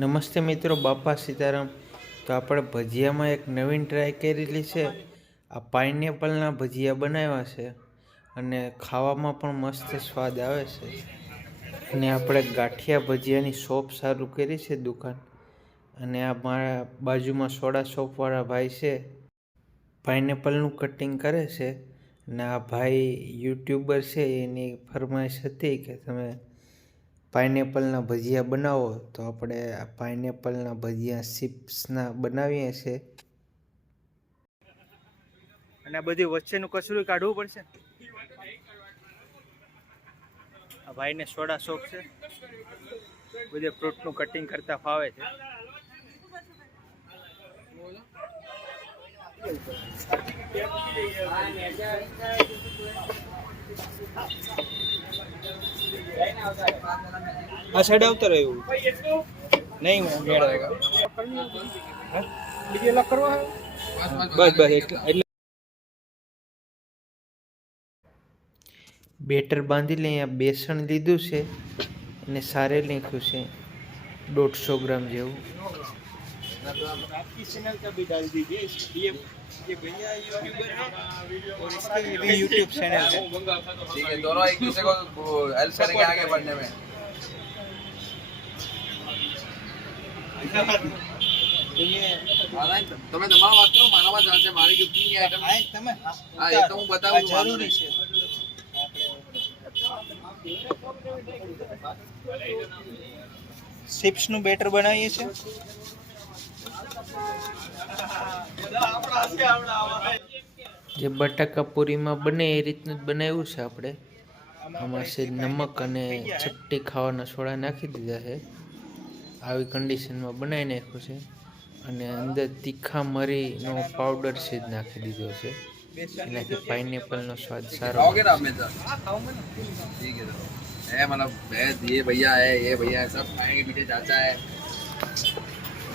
નમસ્તે મિત્રો, બાપા સીતારામ. તો આપણે ભજીયામાં એક નવીન ટ્રાય કરેલી છે. આ પાઇનેપલના ભજીયા બનાવ્યા છે અને ખાવામાં પણ મસ્ત સ્વાદ આવે છે. અને આપણે ગાંઠિયા ભજીયાની શોપ ચાલુ કરી છે, દુકાન. અને આ મારા બાજુમાં સોડા શોપવાળા ભાઈ છે, પાઇનેપલનું કટિંગ કરે છે. અને આ ભાઈ યુટ્યુબર છે, એની ફરમાઈશ હતી કે તમે પાઇનેપલના ભજીયા બનાવો, તો આપણે આ પાઇનેપલના ભજીયા ચિપ્સના બનાવીએ છીએ. અને આ બધી વચ્ચેનું કચરું કાઢવું પડશે. આ ભાઈને સોડા શોપ છે, બધે ફ્રૂટનું કટિંગ કરતા ફાવે છે. આ સાઈડ આવતા રહ્યું નહીં મેળવેગા. બસ એટલે બેટર બાંધી લઈએ. અહીંયા બેસણ લીધું છે અને સારે નાખ્યું છે 150 ગ્રામ જેવું. आपकी चैनल का भी डाल दीजिए. ये भैया यूट्यूबर है और इसका भी यूट्यूब चैनल है. ठीक है, दोनों एक दूसरे को हेल्प करेंगे आगे बढ़ने में. તમે તમારો વાત કરો, મારામાં ચાલશે. મારી ગિફ્ટની આઈટમ તમે હા, એ તો હું બતાવું. જરૂરી છે. ચિપ્સ નું બેટર બનાવીએ છીએ. જે બટાકા પૂરીમાં બને એ રીતનું જ બનાવ્યું છે આપણે. આમાં છે નમક અને ચપટી ખાવાના સોડા નાખી દીધા છે. આવી કન્ડિશનમાં બનાવી નાખ્યું છે. અને અંદર તીખા મરીનો પાવડર છે જ નાખી દીધો છે. એનાથી પાઇનેપલનો સ્વાદ સારો. खाओगे ना आप मेरे साथ? ठीक है, चलो. है मतलब ये भैया है, ये भैया है, सब खाएंगे. मीठे चाचा है.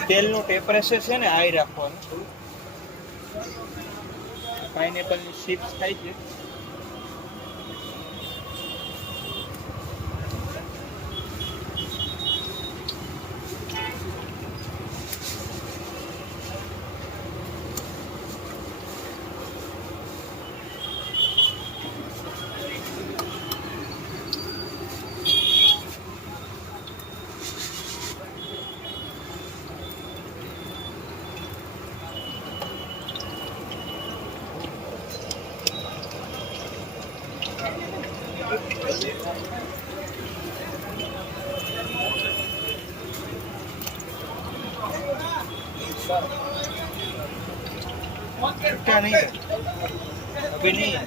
તેલનું ટેમ્પરેચર છે ને હાઈ રાખવાનું. પાઇનેપલની ચિપ્સ થાય છે. छुट्टा नहीं है अभी नहीं है.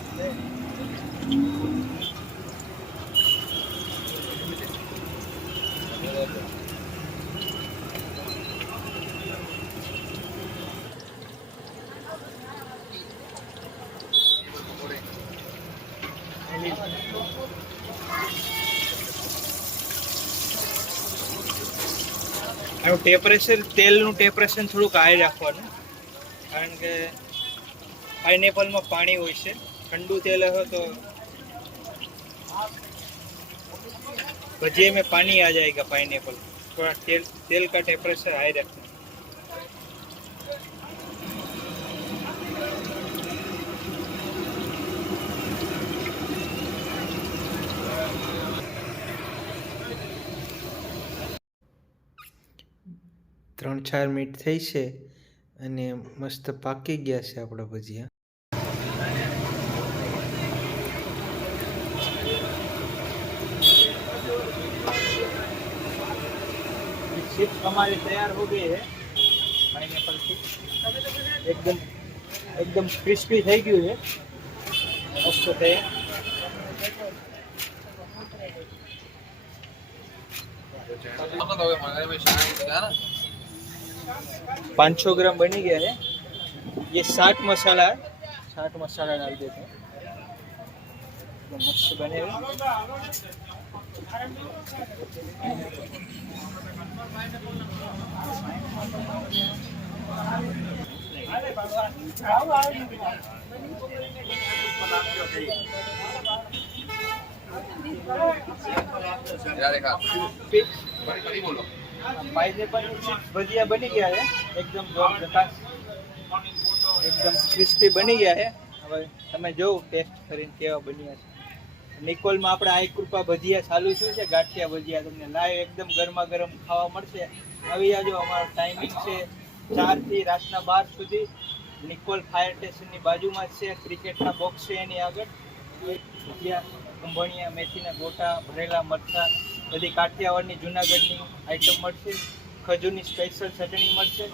ટેમ્પરેચર તેલનું ટેમ્પરેચર થોડુંક હાઈ રાખવાનું, કારણ કે પાઇનેપલમાં પાણી હોય છે. ठंडू तेल हो तो भजिए में पानी आ जाएगा. पाइनएप्पल थोड़ा तेल का टेम्परेचर हाई रखना. ત્રણ ચાર મિનિટ થઈ છે અને મસ્ત પાકી ગયા છે આપણા ભજીયા. चिप्स हमारी तैयार हो गई है. पाइनएप्पल चिप्स एकदम क्रिस्पी થઈ ગયું છે. મસ્ત તૈયાર. 500 ग्राम बनी गया है. ये 60 मसाला है. 60 मसाला डाल देते हैं तो मस्त बनेगा. Ya deja. Kali bolo. Pineapple chips ભજીયા બની ગયા છે એકદમ જોરદાર, એકદમ ક્રિસ્પી બની ગયા છે. હવે તમે જોવો ટેસ્ટ કરીને કેવા બન્યા છે. નિકોલમાં આપણે આઈ કૃપા ભજીયા ચાલુ શું છે, ગાંઠિયા ભજીયા તમને લાઈવ એકદમ ગરમા ગરમ ખાવા મળશે. આવી જાજો. અમારો ટાઈમિંગ છે 4 થી રાતના 12 સુધી. નિકોલ ફાયર સ્ટેશનની બાજુમાં જ છે, ક્રિકેટના બોક્સ છે એની આગળ. ભજીયા, કુંભણિયા, મેથીના ગોટા, ભરેલા મરચાં, બધી કાઠિયાવાડની જુનાગઢની આઈટમ મળશે. ખજૂરની સ્પેશિયલ ચટણી મળશે.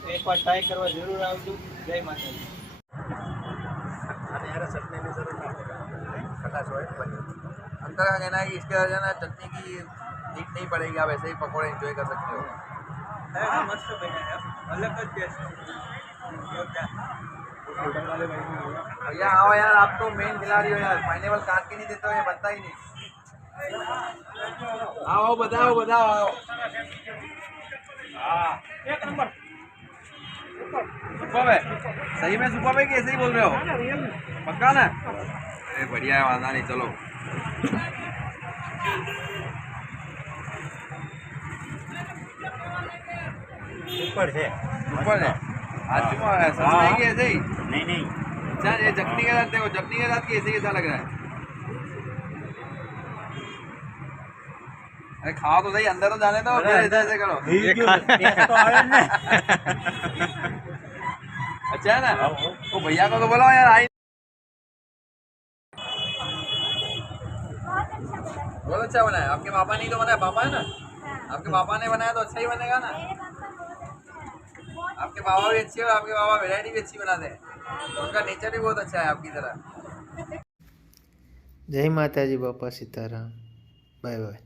તો એકવાર ટ્રાય કરવા જરૂર આવજો. જય માતાજી. खटास हो अंदर का कहना है कि इसके वजह ना चटनी की नीट नहीं पड़ेगी, आप ऐसे ही पकौड़े एंजॉय कर सकते हो. મસ્ત બન્યા છે, અલગ જ ટેસ્ટ. भैया आओ यार, आप तो मेन खिलाड़ी हो यार, पाइनएप्पल काट के नहीं देते हो, ये बनता ही नहीं. आओ बताओ बताओ आओ. एक नंबर सुपर है, सही में सुपर है कि ऐसे ही बोल रहे हो? पक्का ना? अरे बढ़िया है, वादा नहीं. चलो સુપર છે. सुपर है. आज क्यों आया? सच में कि ऐसे ही? નહીં નહીં, अच्छा ये चटनी के साथ देखो, चटनी के साथ कैसे कैसा लग रहा है? अरे खाओ तो सही, अंदर तो जाने दो, फिर ऐसे ऐसे करो. अच्छा है ना? तो भैया को तो बोलो यार आई. बहुत अच्छा बनाया. आपके पापा नहीं तो बनाया, पापा है ना? आपके पापा ने बनाया तो अच्छा ही बनेगा ना. आपके पापा भी अच्छे हैं और आपके पापा वैरायटी भी अच्छी बनाते हैं. उनका नेचर भी बहुत अच्छा है आपकी तरह. જય માતાજી બાપા સીતારામ. Bye bye.